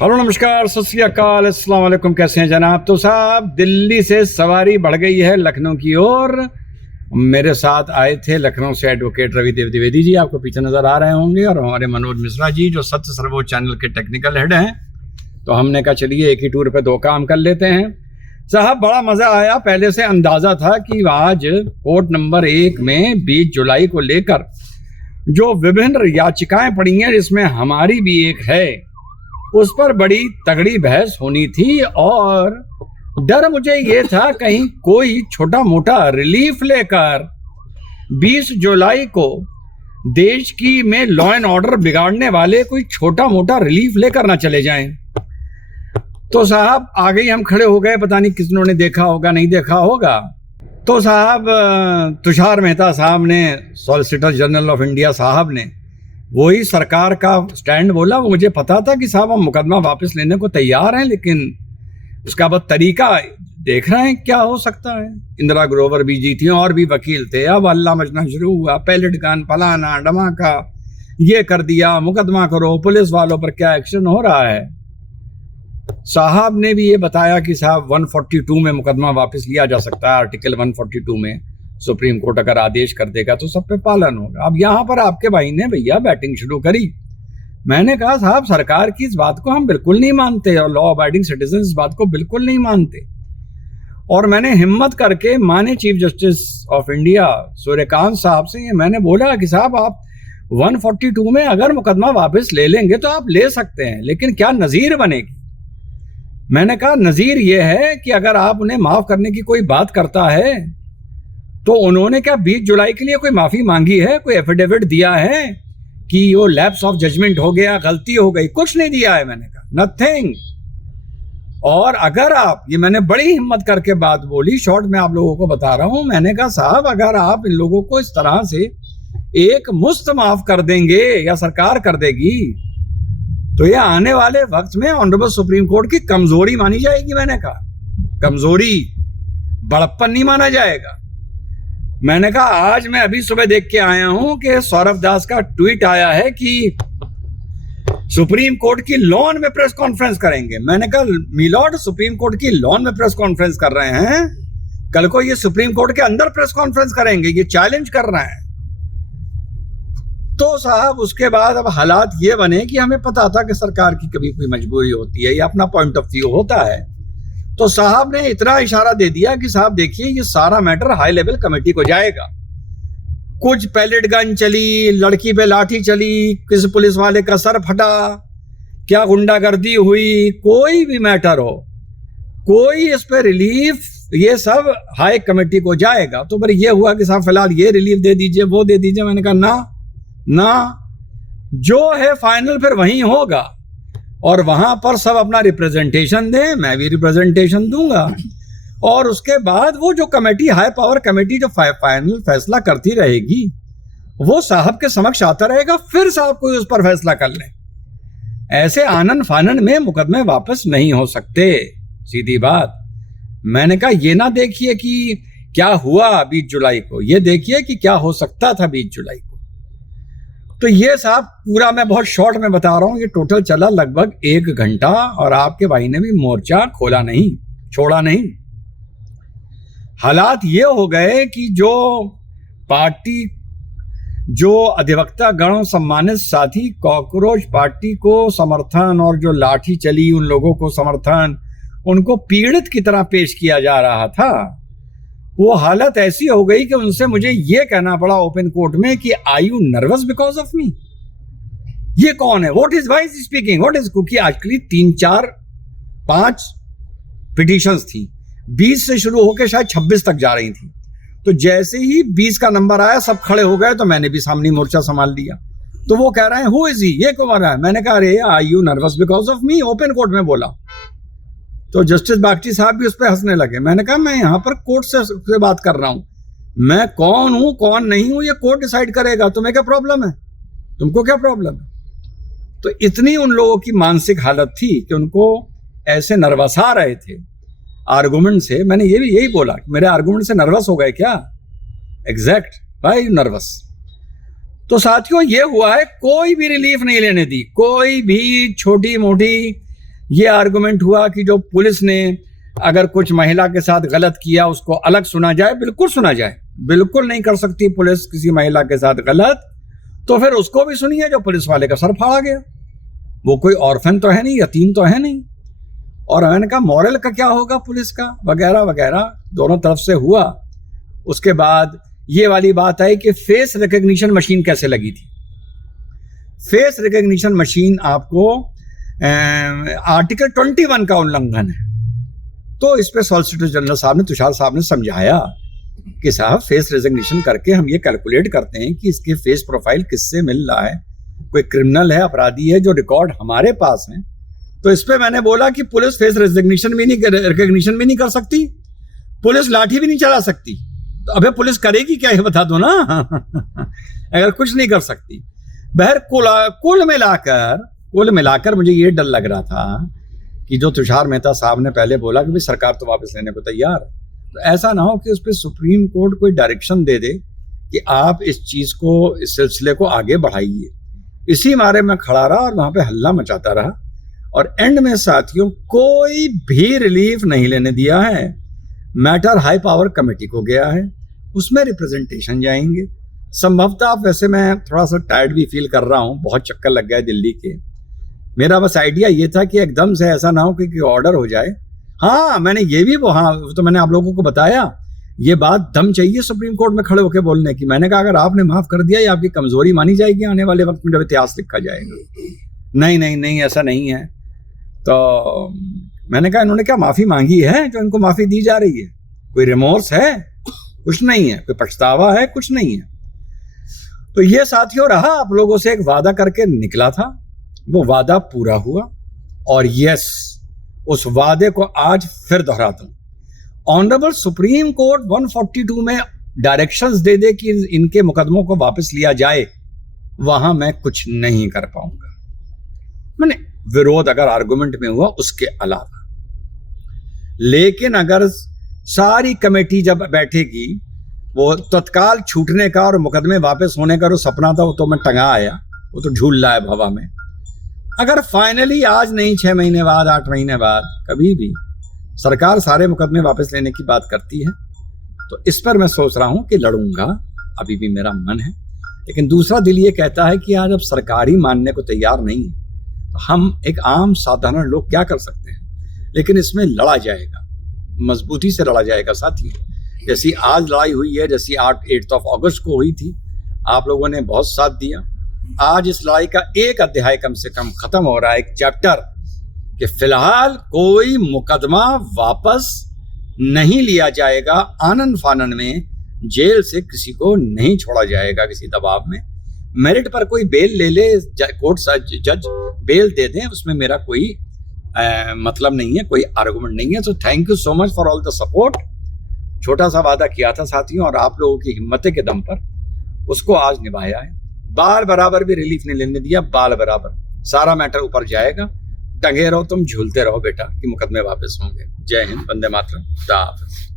Hello नमस्कार सत श्री अकाल अस्सलाम वालेकुम। कैसे हैं जनाब? तो साहब दिल्ली से सवारी बढ़ गई है लखनऊ की ओर। मेरे साथ आए थे लखनऊ से एडवोकेट रविदेव द्विवेदी जी, आपको पीछे नजर आ रहे होंगे, और हमारे मनोज मिश्रा जी जो सत्य सर्वोच्च चैनल के टेक्निकल हेड हैं। तो हमने कहा चलिए एक ही टूर पे दो काम कर लेते हैं। साहब बड़ा मजा आया। पहले से अंदाजा था कि आज कोर्ट नंबर 1 में 20 जुलाई को लेकर जो विभिन्न याचिकाएं पड़ी हैं, जिसमें हमारी भी एक है, उस पर बड़ी तगड़ी बहस होनी थी। और डर मुझे ये था कहीं कोई छोटा मोटा रिलीफ लेकर 20 जुलाई को देश की में लॉ एंड ऑर्डर बिगाड़ने वाले कोई छोटा मोटा रिलीफ लेकर ना चले जाएं। तो साहब आगे ही हम खड़े हो गए। पता नहीं किसनों ने देखा होगा, नहीं देखा होगा। तो साहब तुषार मेहता साहब ने, सॉलिसिटर जनरल ऑफ इंडिया साहब ने वही सरकार का स्टैंड बोला। वो मुझे पता था कि साहब हम मुकदमा वापस लेने को तैयार हैं, लेकिन उसका बाद तरीका देख रहे हैं क्या हो सकता है। इंदिरा ग्रोवर भी जी थी और भी वकील थे। अब अल्लाह मचना शुरू हुआ, पैलेट गन, फलाना धमाका, ये कर दिया, मुकदमा करो, पुलिस वालों पर क्या एक्शन हो रहा है। साहब ने भी ये बताया कि साहब 142 में मुकदमा वापस लिया जा सकता है। आर्टिकल 142 में सुप्रीम कोर्ट अगर आदेश कर देगा तो सब पे पालन होगा। अब यहाँ पर आपके भाई ने भैया बैटिंग शुरू करी। मैंने कहा साहब सरकार की इस बात को हम बिल्कुल नहीं मानते, और लॉ अबाइडिंग सिटीजन इस बात को बिल्कुल नहीं मानते। और मैंने हिम्मत करके माने chief justice of India Suryakant साहब से ये मैंने बोला कि साहब आप 142 में अगर मुकदमा वापस ले लेंगे तो आप ले सकते हैं, लेकिन क्या नजीर बनेगी। मैंने कहा नजीर ये है कि अगर आप उन्हें माफ करने की कोई बात करता है तो उन्होंने क्या 20 जुलाई के लिए कोई माफी मांगी है, कोई एफिडेविट दिया है कि वो लैप्स ऑफ जजमेंट हो गया, गलती हो गई? कुछ नहीं दिया है। मैंने कहा नथिंग। और अगर आप, ये मैंने बड़ी हिम्मत करके बात बोली, शॉर्ट में आप लोगों को बता रहा हूं, मैंने कहा साहब अगर आप इन लोगों को इस तरह से एक मुश्त माफ कर देंगे या सरकार कर देगी तो ये आने वाले वक्त में ऑनरेबल सुप्रीम कोर्ट की कमजोरी मानी जाएगी। मैंने कहा कमजोरी, बड़प्पन नहीं माना जाएगा। मैंने कहा आज मैं अभी सुबह देख के आया हूं कि सौरभ दास का ट्वीट आया है कि सुप्रीम कोर्ट की लॉन में प्रेस कॉन्फ्रेंस करेंगे। मैंने कहा मिलॉर्ड सुप्रीम कोर्ट की लॉन में प्रेस कॉन्फ्रेंस कर रहे हैं, कल को ये सुप्रीम कोर्ट के अंदर प्रेस कॉन्फ्रेंस करेंगे, ये चैलेंज कर रहे हैं। तो साहब उसके बाद अब हालात ये बने कि हमें पता था कि सरकार की कभी कोई मजबूरी होती है या अपना पॉइंट ऑफ व्यू होता है। तो साहब ने इतना इशारा दे दिया कि साहब देखिए ये सारा मैटर हाई लेवल कमेटी को जाएगा। कुछ पैलेट गन चली, लड़की पे लाठी चली, किसी पुलिस वाले का सर फटा, क्या गुंडागर्दी हुई, कोई भी मैटर हो, कोई इस पे रिलीफ, ये सब हाई कमेटी को जाएगा। तो पर ये हुआ कि साहब फिलहाल ये रिलीफ दे दीजिए, वो दे दीजिए। मैंने कहा ना, जो है फाइनल फिर वहीं होगा, और वहां पर सब अपना रिप्रेजेंटेशन दें, मैं भी रिप्रेजेंटेशन दूंगा, और उसके बाद वो जो कमेटी, हाई पावर कमेटी जो फाइनल फैसला करती रहेगी, वो साहब के समक्ष आता रहेगा, फिर साहब कोई उस पर फैसला कर ले। ऐसे आनन फानन में मुकदमे वापस नहीं हो सकते, सीधी बात। मैंने कहा ये ना देखिए कि क्या हुआ 20 जुलाई को, ये देखिए कि क्या हो सकता था 20 जुलाई को। तो ये साहब पूरा मैं बहुत शॉर्ट में बता रहा हूं, ये टोटल चला लगभग 1 घंटा, और आपके भाई ने भी मोर्चा खोला नहीं, छोड़ा नहीं। हालात ये हो गए कि जो पार्टी, जो अधिवक्ता गण सम्मानित साथी कॉकरोच पार्टी को समर्थन, और जो लाठी चली उन लोगों को समर्थन, उनको पीड़ित की तरह पेश किया जा रहा था। वो हालत ऐसी हो गई कि उनसे मुझे ये कहना पड़ा ओपन कोर्ट में कि are you nervous because of me. ये कौन है? What is why is speaking, what is, क्योंकि एक्चुअली 3, 4, 5 पिटीशंस थी, 20 से शुरू होकर शायद 26 तक जा रही थी। तो जैसे ही 20 का नंबर आया सब खड़े हो गए, तो मैंने भी सामने मोर्चा संभाल लिया। तो वो कह रहे हैं हु इज ही, ये क्यों आ रहा है? मैंने कहा अरे are you nervous because of me, open court में बोला। तो जस्टिस बागची साहब भी उस पर हंसने लगे। मैंने कहा मैं यहाँ पर कोर्ट से बात कर रहा हूँ, मैं कौन हूँ कौन नहीं हूँ ये कोर्ट डिसाइड करेगा, तुम्हें क्या प्रॉब्लम है, तुमको क्या प्रॉब्लम है। तो इतनी उन लोगों की मानसिक हालत थी कि उनको ऐसे नर्वसा रहे थे आर्गुमेंट से। मैंने यही बोला कि मेरे आर्गुमेंट से नर्वस हो गए क्या? एग्जैक्ट, भाई नर्वस। तो साथियों ये हुआ है, कोई भी रिलीफ नहीं लेने दी, कोई भी छोटी मोटी ये आर्गुमेंट हुआ कि जो पुलिस ने अगर कुछ महिला के साथ गलत किया उसको अलग सुना जाए। बिल्कुल सुना जाए, बिल्कुल नहीं कर सकती पुलिस किसी महिला के साथ गलत, तो फिर उसको भी सुनिए जो पुलिस वाले का सर फाड़ा गया। वो कोई ऑर्फन तो है नहीं, यतीम तो है नहीं। और मैंने कहा मॉरल का क्या होगा पुलिस का, वगैरह वगैरह दोनों तरफ से हुआ। उसके बाद ये वाली बात आई कि फेस रिकग्निशन मशीन कैसे लगी थी। फेस रिकग्निशन मशीन आपको आर्टिकल 21 का उल्लंघन है। तो इस पे सॉलिसिटर जनरल साहब ने, तुषार साहब ने समझाया कि साहब फेस रिकग्निशन करके हम ये कैलकुलेट करते हैं कि इसके फेस प्रोफाइल किससे मिल रहा है, कोई क्रिमिनल है, अपराधी है, जो रिकॉर्ड हमारे पास है। तो इस पे मैंने बोला कि पुलिस फेस रिकग्निशन भी नहीं कर सकती, पुलिस लाठी भी नहीं चला सकती। तो अबे पुलिस करेगी क्या, ये बता दो ना। अगर कुछ नहीं कर सकती। बहर कुल मिलाकर मुझे ये डर लग रहा था कि जो तुषार मेहता साहब ने पहले बोला कि भाई सरकार तो वापस लेने को तैयार है, तो ऐसा ना हो कि उस पर सुप्रीम कोर्ट कोई डायरेक्शन दे दे कि आप इस चीज को, इस सिलसिले को आगे बढ़ाइए। इसी मारे में खड़ा रहा और वहां पे हल्ला मचाता रहा, और एंड में साथियों कोई भी रिलीफ नहीं लेने दिया है। मैटर हाई पावर कमेटी को गया है, उसमें रिप्रेजेंटेशन जाएंगे संभवतः। वैसे मैं थोड़ा सा टायर्ड भी फील कर रहा हूँ, बहुत चक्कर लग गया दिल्ली के। मेरा बस आइडिया ये था कि एकदम से ऐसा ना हो कि ऑर्डर हो जाए। हाँ, मैंने ये भी, हाँ तो मैंने आप लोगों को बताया, ये बात दम चाहिए सुप्रीम कोर्ट में खड़े होकर बोलने की। मैंने कहा अगर आपने माफ कर दिया ये आपकी कमजोरी मानी जाएगी आने वाले वक्त में जब इतिहास लिखा जाएगा। नहीं नहीं नहीं, ऐसा नहीं है। तो मैंने कहा इन्होंने क्या माफी मांगी है जो इनको माफी दी जा रही है? कोई रिमोर्स है? कुछ नहीं है। कोई पछतावा है? कुछ नहीं है। तो ये साथियों रहा, आप लोगों से एक वादा करके निकला था, वो वादा पूरा हुआ। और यस, उस वादे को आज फिर दोहराता हूं। ऑनरेबल सुप्रीम कोर्ट 142 में डायरेक्शंस दे दे कि इनके मुकदमों को वापस लिया जाए, वहां मैं कुछ नहीं कर पाऊंगा। मैंने विरोध अगर आर्गुमेंट में हुआ उसके अलावा, लेकिन अगर सारी कमेटी जब बैठेगी, वो तत्काल छूटने का और मुकदमे वापस होने का जो सपना था वो तो मैं टंगा आया, वो तो झूल रहा है हवा में। अगर फाइनली आज नहीं 6 महीने बाद, 8 महीने बाद, कभी भी सरकार सारे मुकदमे वापस लेने की बात करती है, तो इस पर मैं सोच रहा हूं कि लड़ूंगा, अभी भी मेरा मन है। लेकिन दूसरा दिल ये कहता है कि आज अब सरकार ही मानने को तैयार नहीं है, तो हम एक आम साधारण लोग क्या कर सकते हैं। लेकिन इसमें लड़ा जाएगा, मजबूती से लड़ा जाएगा साथियों। जैसी आज लड़ाई हुई है, जैसी 8 अगस्त को हुई थी, आप लोगों ने बहुत साथ दिया। आज इस लड़ाई का एक अध्याय कम से कम खत्म हो रहा है, एक चैप्टर, कि फिलहाल कोई मुकदमा वापस नहीं लिया जाएगा। आनन फानन में जेल से किसी को नहीं छोड़ा जाएगा किसी दबाव में। मेरिट पर कोई बेल ले ले, कोर्ट जज बेल दे दें, उसमें मेरा कोई मतलब नहीं है, कोई आर्गुमेंट नहीं है। तो thank you so much for all the support. छोटा सा वादा किया था साथियों, और आप लोगों की हिम्मत के दम पर उसको आज निभाया है। बाल बराबर भी रिलीफ नहीं लेने दिया, बाल बराबर सारा मैटर ऊपर जाएगा। टंगे रहो तुम, झूलते रहो बेटा कि मुकदमे वापस होंगे। जय हिंद, वंदे मातरम, खुदा हाफिज़।